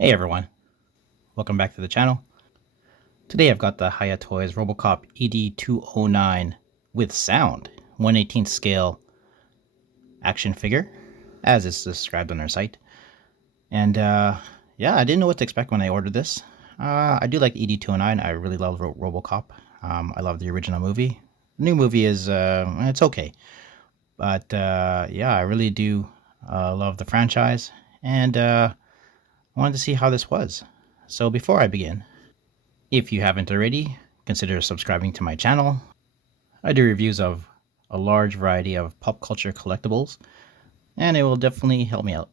Hey everyone, welcome back to the channel. Today I've got the Hiya Toys Robocop ED-209 with sound, 1/18th scale action figure, as is described on their site. And yeah, I didn't know what to expect when I ordered this. I do like ED-209. I really love Robocop. I love the original movie. The new movie is it's okay, but yeah, I really do love the franchise, and I wanted to see how this was. So before I begin, if you haven't already, consider subscribing to my channel. I do reviews of a large variety of pop culture collectibles, and it will definitely help me out.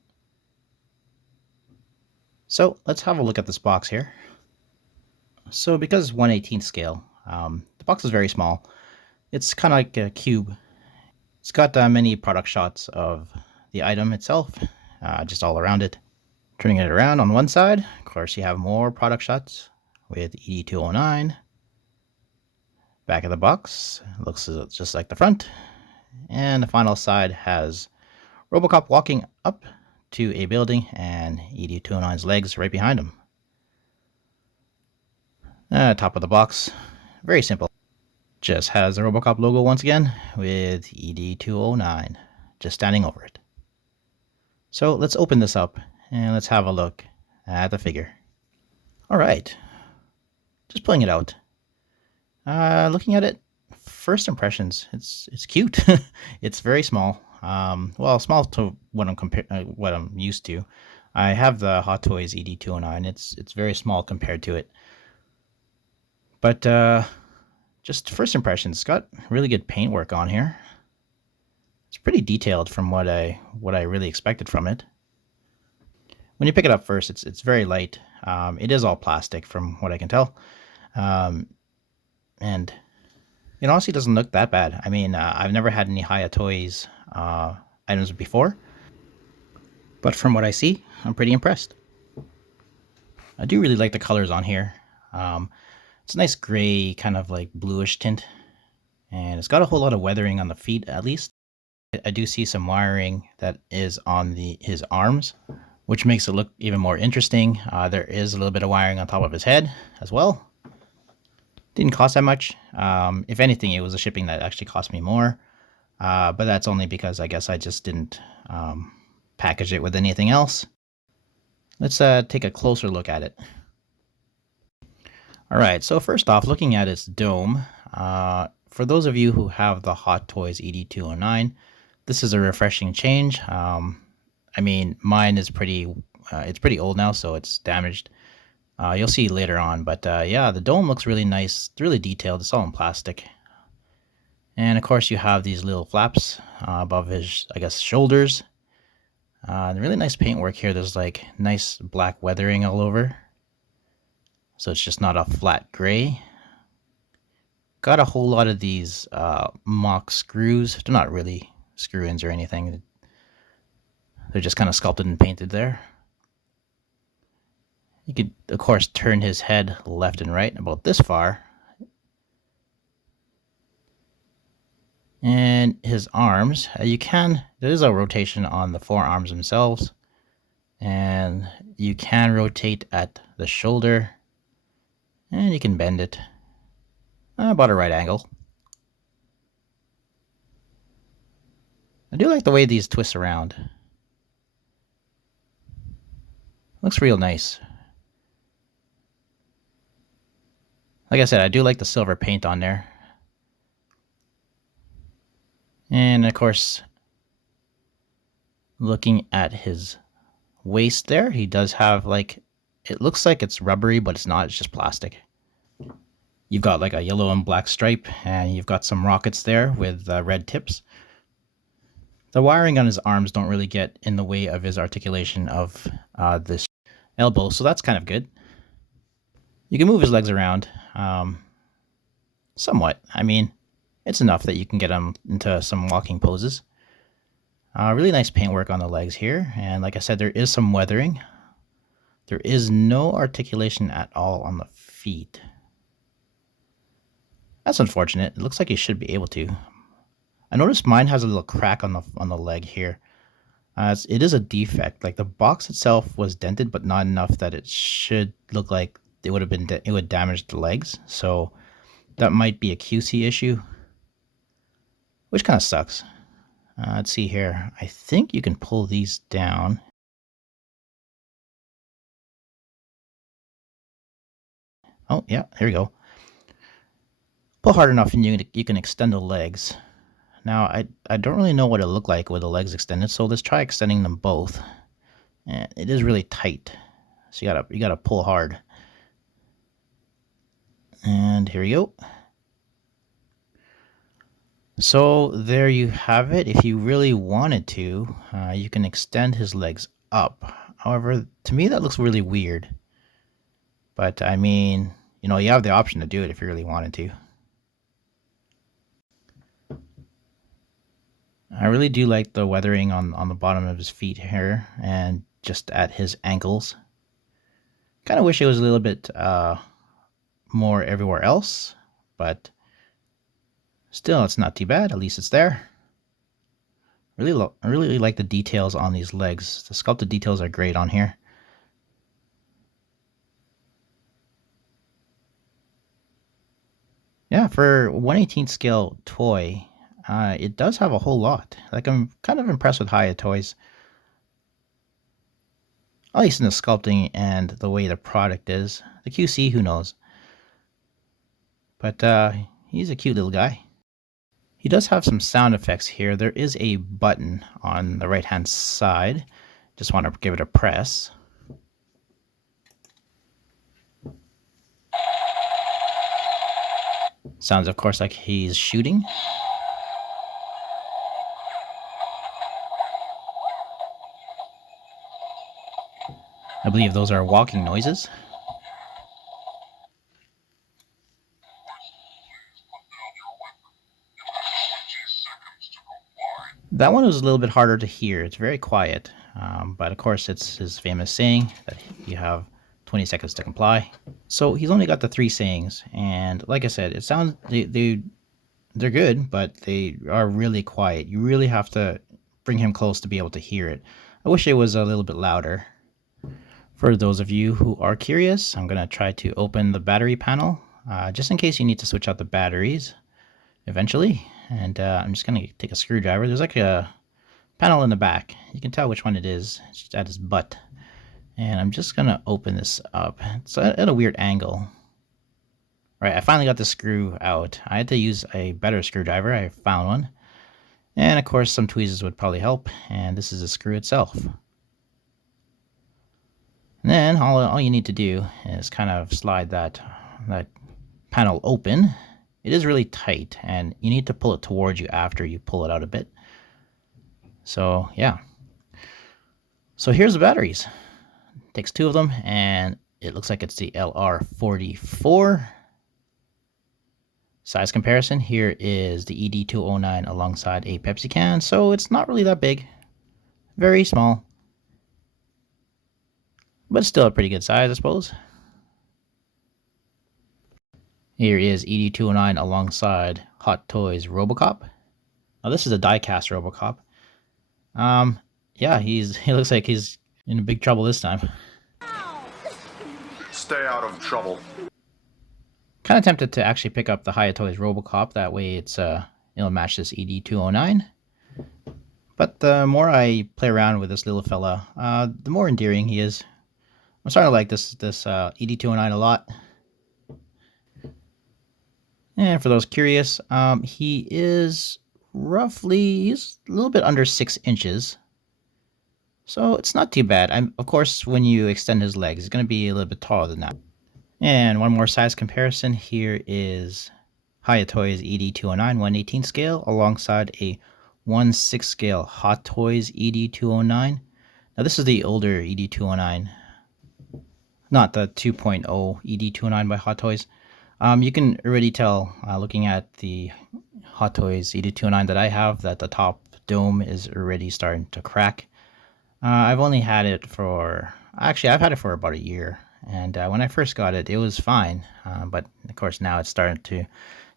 So let's have a look at this box here. So because 1/18th scale, the box is very small. It's kind of like a cube. It's got many product shots of the item itself, just all around it. Turning it around on one side, of course, you have more product shots with ED-209. Back of the box looks just like the front. And the final side has Robocop walking up to a building and ED-209's legs right behind him. Top of the box, very simple. Just has the Robocop logo once again with ED-209 just standing over it. So let's open this up and let's have a look at the figure. All right, just pulling it out. Looking at it, first impressions, it's cute. It's very small. Well, small to what I'm used to. I have the Hiyatoys ED-209. It's very small compared to it. But just first impressions, it's got really good paintwork on here. It's pretty detailed from what I really expected from it. When you pick it up first, it's very light. It is all plastic from what I can tell. And it honestly doesn't look that bad. I mean, I've never had any Hiya Toys items before, but from what I see, I'm pretty impressed. I do really like the colors on here. It's a nice gray, kind of like bluish tint, and it's got a whole lot of weathering on the feet, at least. I do see some wiring that is on his arms, which makes it look even more interesting. There is a little bit of wiring on top of his head as well. Didn't cost that much. If anything, it was the shipping that actually cost me more. But that's only because I guess I just didn't package it with anything else. Let's take a closer look at it. All right, so first off, looking at its dome, for those of you who have the Hot Toys ED-209, this is a refreshing change. I mean, mine is it's pretty old now, so it's damaged. You'll see later on, but yeah, the dome looks really nice. It's really detailed. It's all in plastic. And of course, you have these little flaps above his, I guess, shoulders. Really nice paintwork here. There's like nice black weathering all over. So it's just not a flat gray. Got a whole lot of these mock screws. They're not really screw-ins or anything. They're just kind of sculpted and painted there. You could, of course, turn his head left and right about this far. And his arms, there is a rotation on the forearms themselves. And you can rotate at the shoulder. And you can bend it about a right angle. I do like the way these twist around. Looks real nice. Like I said, I do like the silver paint on there. And of course, looking at his waist there, he does have like, it looks like it's rubbery, but it's not, it's just plastic. You've got like a yellow and black stripe, and you've got some rockets there with red tips. The wiring on his arms don't really get in the way of his articulation of this elbow, so that's kind of good. You can move his legs around somewhat. I mean, it's enough that you can get him into some walking poses. Really nice paintwork on the legs here, and like I said, there is some weathering. There is no articulation at all on the feet. That's unfortunate. It looks like you should be able to. I noticed mine has a little crack on the leg here. It is a defect. Like the box itself was dented, but not enough that it should look like it would have been it would damage the legs. So that might be a QC issue, which kind of sucks. Let's see here. I think you can pull these down. Oh yeah, here we go. Pull hard enough, and you can extend the legs. Now I don't really know what it looked like with the legs extended, so let's try extending them both. And it is really tight, so you gotta pull hard. And here we go. So there you have it. If you really wanted to, you can extend his legs up. However, to me that looks really weird. But I mean, you know, you have the option to do it if you really wanted to. I really do like the weathering on the bottom of his feet here and just at his ankles. Kind of wish it was a little bit more everywhere else, but still, it's not too bad. At least it's there. I really like the details on these legs. The sculpted details are great on here. Yeah, for 1/18 scale toy, it does have a whole lot. Like, I'm kind of impressed with Hiya Toys. At least in the sculpting and the way the product is. The QC, who knows? But he's a cute little guy. He does have some sound effects here. There is a button on the right hand side. Just want to give it a press. Sounds, of course, like he's shooting. I believe those are walking noises. That one was a little bit harder to hear. It's very quiet. But of course, it's his famous saying that you have 20 seconds to comply. So he's only got the 3 sayings. And like I said, it sounds they're good, but they are really quiet. You really have to bring him close to be able to hear it. I wish it was a little bit louder. For those of you who are curious, I'm going to try to open the battery panel, just in case you need to switch out the batteries eventually. And I'm just going to take a screwdriver. There's like a panel in the back. You can tell which one it is. It's just at his butt. And I'm just going to open this up. It's at a weird angle. All right, I finally got the screw out. I had to use a better screwdriver. I found one. And of course, some tweezers would probably help. And this is the screw itself. And then all you need to do is kind of slide that panel open. It is really tight, and you need to pull it towards you after you pull it out a bit. So yeah. So here's the batteries. Takes 2 of them, and it looks like it's the LR44. Size comparison, here is the ED-209 alongside a Pepsi can, so it's not really that big. Very small. But it's still a pretty good size, I suppose. Here is ED-209 alongside Hot Toys Robocop. Now this is a die-cast Robocop. Yeah, he looks like he's in big trouble this time. Stay out of trouble. Kind of tempted to actually pick up the Hiya Toys Robocop. That way it'll match this ED-209. But the more I play around with this little fella, the more endearing he is. I'm starting to like this ED-209 a lot. And for those curious, he's a little bit under 6 inches. So it's not too bad. Of course, when you extend his legs, he's going to be a little bit taller than that. And one more size comparison. Here is Hiya Toys ED-209 1/18 scale alongside a 1/6 scale Hot Toys ED-209. Now this is the older ED-209, not the 2.0 ED-209 by Hot Toys. You can already tell looking at the Hot Toys ED-209 that I have that the top dome is already starting to crack. I've only had it I've had it for about a year. And when I first got it, it was fine. But of course now it's starting to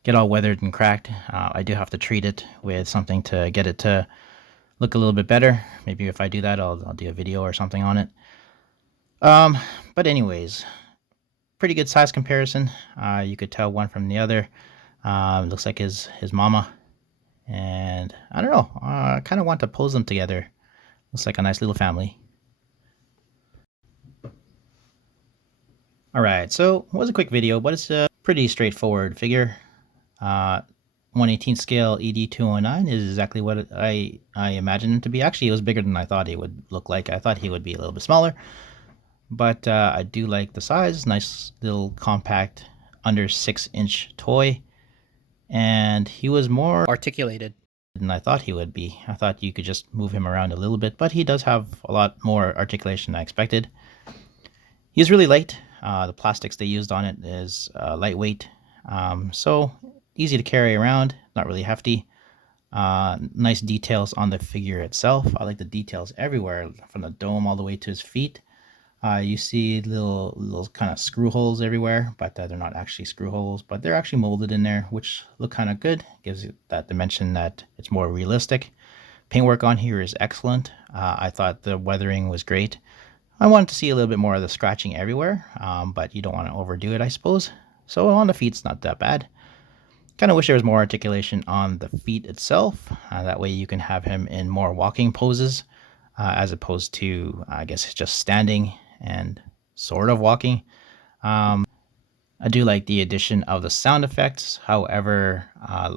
get all weathered and cracked. I do have to treat it with something to get it to look a little bit better. Maybe if I do that, I'll do a video or something on it. Um, but anyways, pretty good size comparison. You could tell one from the other. Looks like his mama. And I don't know. I kind of want to pose them together. Looks like a nice little family. Alright, so it was a quick video, but it's a pretty straightforward figure. 1/18 scale ED-209 is exactly what I imagined him to be. Actually, it was bigger than I thought he would look like. I thought he would be a little bit smaller. But I do like the size. Nice little compact under 6-inch toy. And he was more articulated than I thought he would be. I thought you could just move him around a little bit, but he does have a lot more articulation than I expected. He's really light. The plastics they used on it is lightweight, so easy to carry around, not really hefty. Nice details on the figure itself. I like the details everywhere, from the dome all the way to his feet. You see little kind of screw holes everywhere, but they're not actually screw holes, but they're actually molded in there, which look kind of good. Gives you that dimension that it's more realistic. Paintwork on here is excellent. I thought the weathering was great. I wanted to see a little bit more of the scratching everywhere, but you don't want to overdo it, I suppose. So on the feet, it's not that bad. Kind of wish there was more articulation on the feet itself. That way you can have him in more walking poses, as opposed to, I guess, just standing and sort of walking. I do like the addition of the sound effects. However,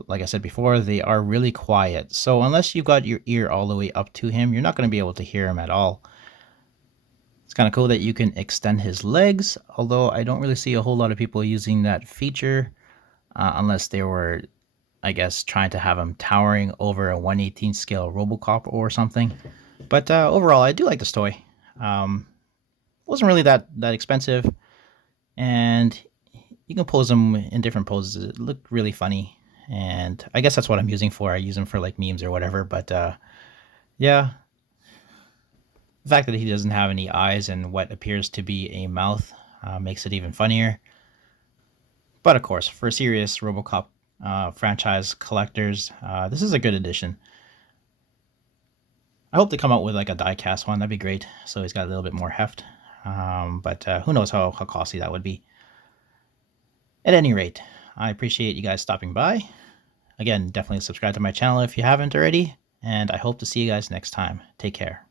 like I said before, they are really quiet. So unless you've got your ear all the way up to him, you're not going to be able to hear him at all. It's kind of cool that you can extend his legs, although I don't really see a whole lot of people using that feature, unless they were, I guess, trying to have him towering over a 1/18 scale Robocop or something. But overall, I do like this toy. Wasn't really that expensive, and you can pose them in different poses. It looked really funny, and I guess that's what I'm using for. I use them for like memes or whatever. But yeah. The fact that he doesn't have any eyes and what appears to be a mouth makes it even funnier. But of course, for serious Robocop franchise collectors, this is a good addition. I hope they come out with like a die-cast one. That'd be great. So he's got a little bit more heft. But who knows how costly that would be. At any rate, I appreciate you guys stopping by. Again, definitely subscribe to my channel if you haven't already. And I hope to see you guys next time. Take care.